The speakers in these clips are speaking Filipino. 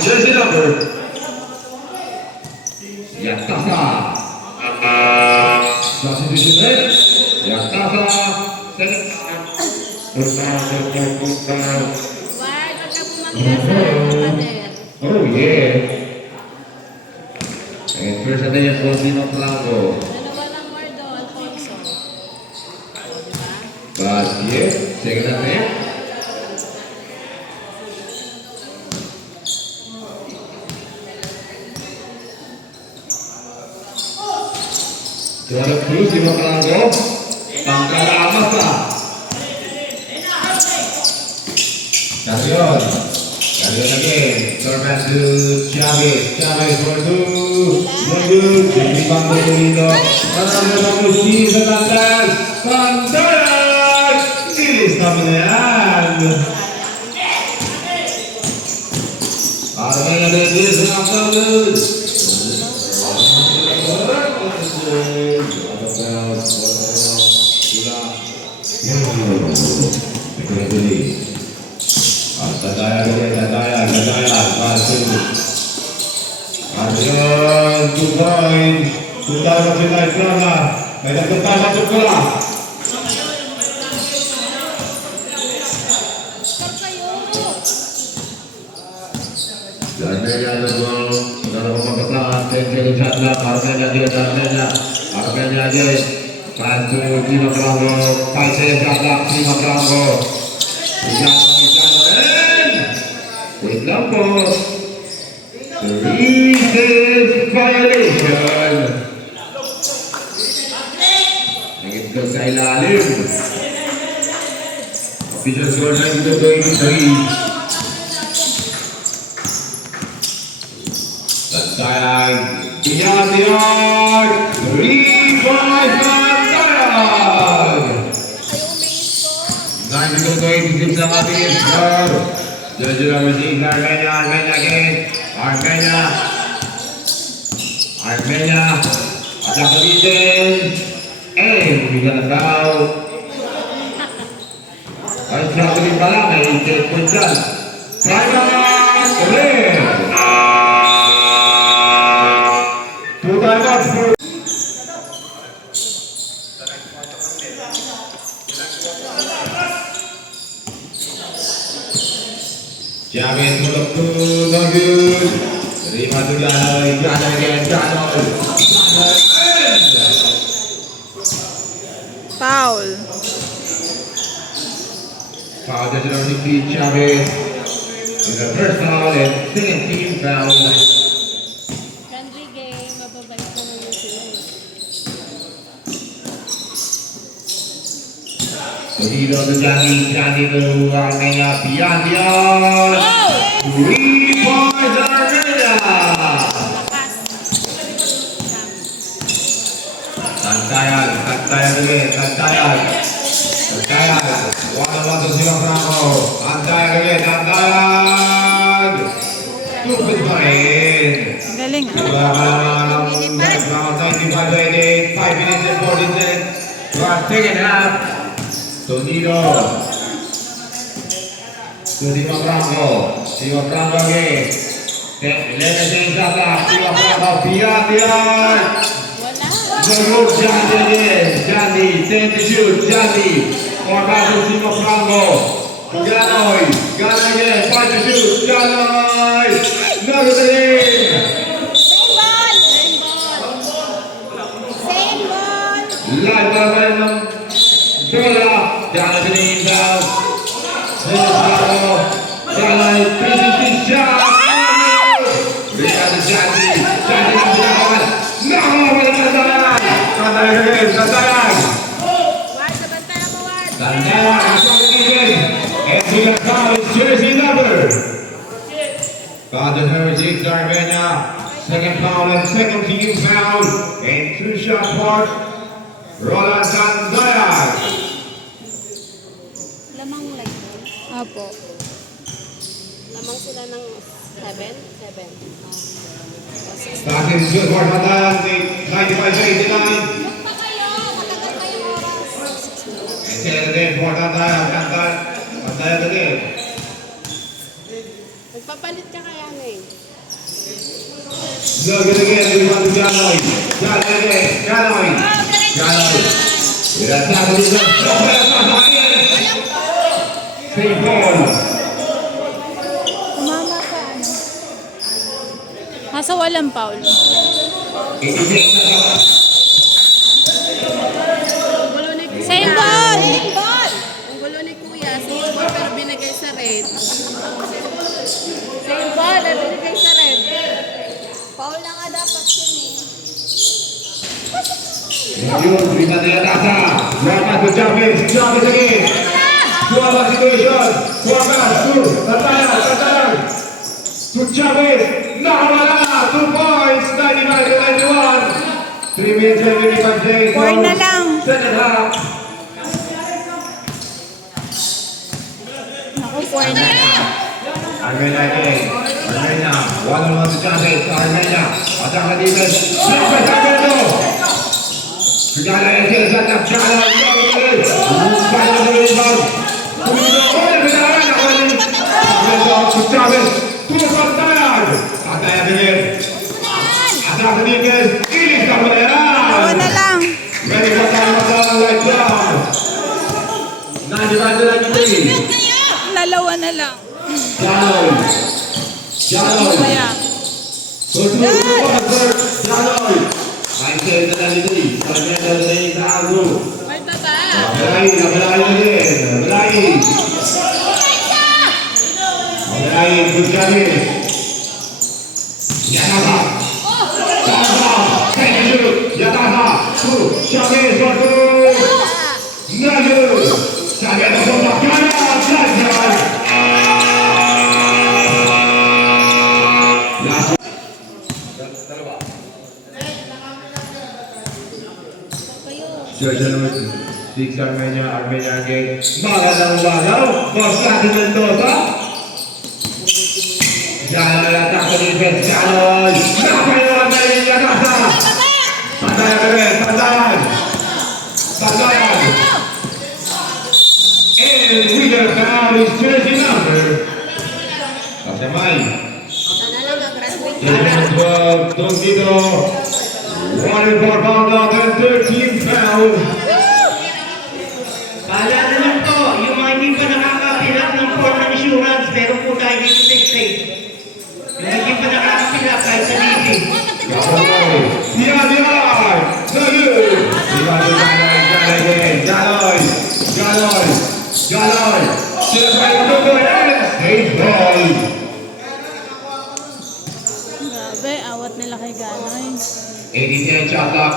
Jersey number Yatasa. Substitution there. Yatasa. Oh yeah. And first ada yang Rosino Blanco. Basket, second attempt. Ada terus di Blanco. Tangkara Amasa. Darion again. Turn back to Chavez. Chavez for two. Good. Jadi bangun dulu. Bangun si Santander. Santander. Silis naman. Ada yang ada di Santander. Gadaya, pasir. Arjun, 2 points. Sudah berjaya selama. Mereka tetap masuk bola. Darmenya gol. Saudara pemain Tenjel Jatla, Armenia dia Darmenia. Armenia dia. Pasu Timo Bravo, Paise Jatla, Timo Bravo. With number 3 violation. Nagito sa ilalim. Official score 9-23. Bantayan. Pinyan. 3-5 Bantayan. 9-26 ang ating score. Judge Ramazi, Armenia again. Armenia. Attack division. And we got a foul. Ay, sabi pala, may checkpoint dyan. Timeout, red. 2 timeouts for... Chavez melukku, no good. Terima tu Janoy again, Janoy. Foul. Foul just around the Chavez. In the first foul and second team foul. Friendly game, mababait ko ngayon sila. Tonido to Johnny to Armenia, Piandian. 3 points Armenia. Tantayan again. One to Sino Franco. Tantayan again. Stupid pain. Galing Next round, 95-88, 5 minutes and 40 seconds. Second half. Tonido. Timo Franco again. 11 seconds attack. Timo Franco, Piandian. Good Johnny, 10 to shoot, Johnny. More back to Timo Franco. Ganoy again, 5 to shoot, Ganoy. Another three. Live by Bola, Jonathan inbound. Johnny, finishing shot. We got the Johnny number 1. No, Santayan. And we got foul jersey number. Foul to Heritage Armenia. Second foul and second team foul. And 2 shot for Roland Santayan. Lamang like Apo. Lamang sila ng 7. Back in good for Santayan. 95-89. And 10 again for Santayan again. Papalit ka kaya eh. Look at again, rebound to Janoy. Janoy again, Janoy. Janoy. With a tap of his left. Save ball. Tumama ka, ano? Nasa walang foul. 86 na tama. Ang gulo ni Kuya. Same ball! Ang gulo ni Kuya. Same ball pero binigay sa red. Same ball pero binigay sa red. Foul na nga dapat yun eh. Yun, rebound nila Tasa. Welcome to Chavez. Chavez again. Kuha situation. Kuha Tantanan. To Chavez. Nakawala. 2 points. 95-91. 3 minutes and 55 seconds. Four na lang. Second half. Naku, four na lang. Armenia again. Armenia. 1-on-1 to Chavez. Armenia. Attack the defense. Chavez Armenia. Segala yang dia satap jalan. Bukan ada rebound. Kemudian kejaran awalnya. Rebound to Chavez. Turun Tantanan. Tantanan again. Attack the defense. Ini kemenangan. Dalawa na lang. Ready for time right down. 95-93. Dalawa na lang. Janoy. Kaya. Janoy. Mindset na dali. Mindset na dali sa Azu. May tata. Nabelay na din. Nabelay, good Chavez. Yatasa. Thank you. Yatasa. To Chavez for two. Naju. Chavez for the kanan. Sergeant 6 Armenia again. Magandang bagaw. Boss natin Mendoza. Janoy attack the defense. Janoy. Napayawan na rin Yatasa. Tantanan. And winner foul is jersey number. Kasemay. Sana lang mag-graduate. 11-12. Tongito. 1 foul off and 13 foul. Paalala lang po, yung mga hindi pa nakakapilap ng form ng insurance, meron po tayo dito sa state. Yung hindi pa nakakapilap kahit sa meeting. Janoy. Janoy. Sinasabi ko po stage ball. Grabe, awat nila kay Ganoy. 80-10 shot clock.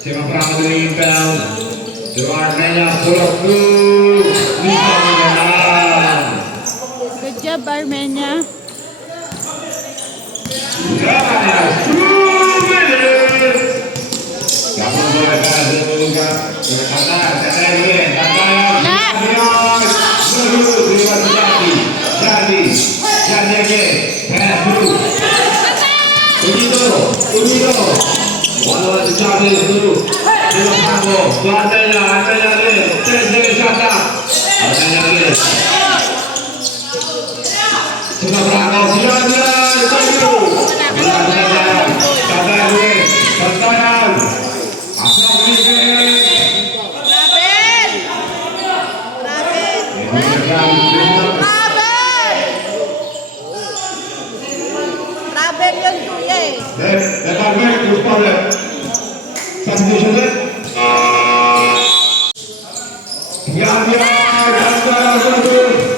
Semaframa na yung foul. To Armenia, pull up through. Lisa Minahan. Good job, Armenia. Yes, 2 minutes. Kapag mo ay ka. Tantanan again. Jati again. Pass through. Unido. 1-1 to Chavez through. Semaframa. To Armenia again. 10 shot clock. Armenia again. Semaframa. Tantanan. Asal defense. Rabel yung Kuya eh. Lepas baik terus power. Substitution set. Yang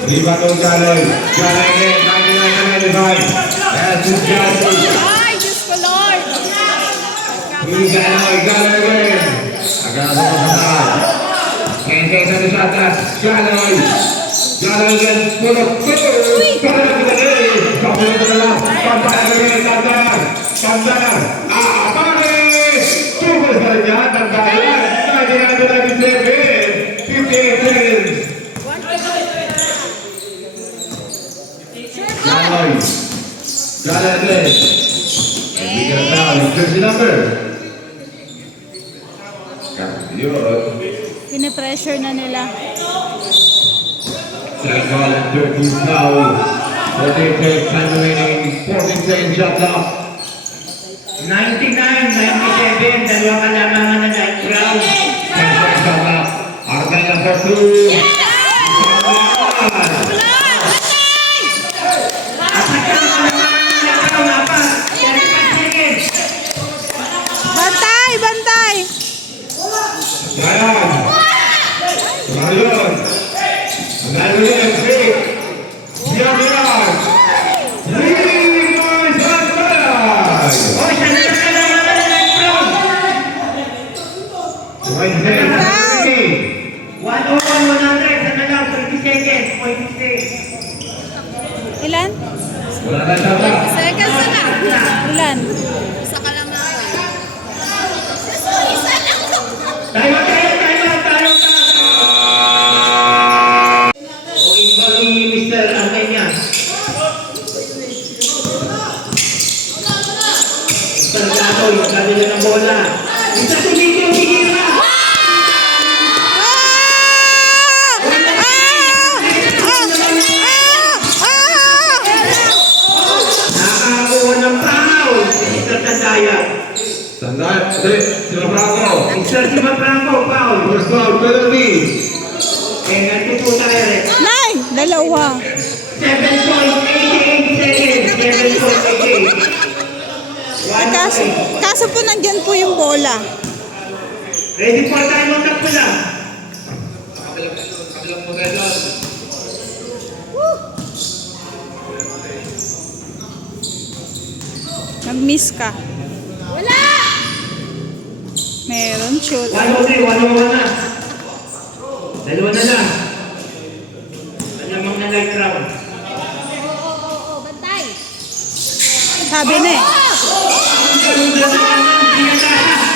Rebound to Janoy. Janoy again, 99-95. That's his Janoy. Ay, Diyos ko Lord. Janoy again. Agak sama-sama. Kenteng satu ke atas. Janoy again. Pull up. Tantanan kita ni. Kapal ke dalam. Tantanan. Paris. Tunggu saja. Tantanan. 99-97. 58 seconds. Janoy again. And we got foul. Jersey number. Yun. Pinipressure na nila. Second call and 13 foul. 14 seconds time remaining. 14 seconds shot clock. 99-97, dalawang kalamangan na light round. 10 seconds shot clock. Armenia for two. Bantay! Bantay! Ryan. Ryan. Ryan. Beyond the arc. 3 points on Ryan. Oh, isa na lang kalamangan na light round. Right hand. 101-100, isa na lang, 20 seconds, 26. Ilan? Wala na shot clock. Seconds na lang. Ilan? Isa ka lang Tayo. O, iba ni Mr. Armenia. Mr. Gato, yung kanila ng bola. Mr. Tumiti, umihira. Nakakuha ng foul. Mr. Tandaya. Sandaya. Sila Bravo. Mr. Simabranco, foul. First foul, penalty. Penalty po tayo rin. Nay! Dalawa. 7.88 seconds. 7.88. Kaso po nandyan po yung bola. Ready for time on the pula. Kabilang possession. Nag-miss ka. Wala! Meron shoot. 103, 101 na. Dalawa na lang. Alamang na light round. Bantay! Sabi na eh. Ganun na lang ang pinagkasa.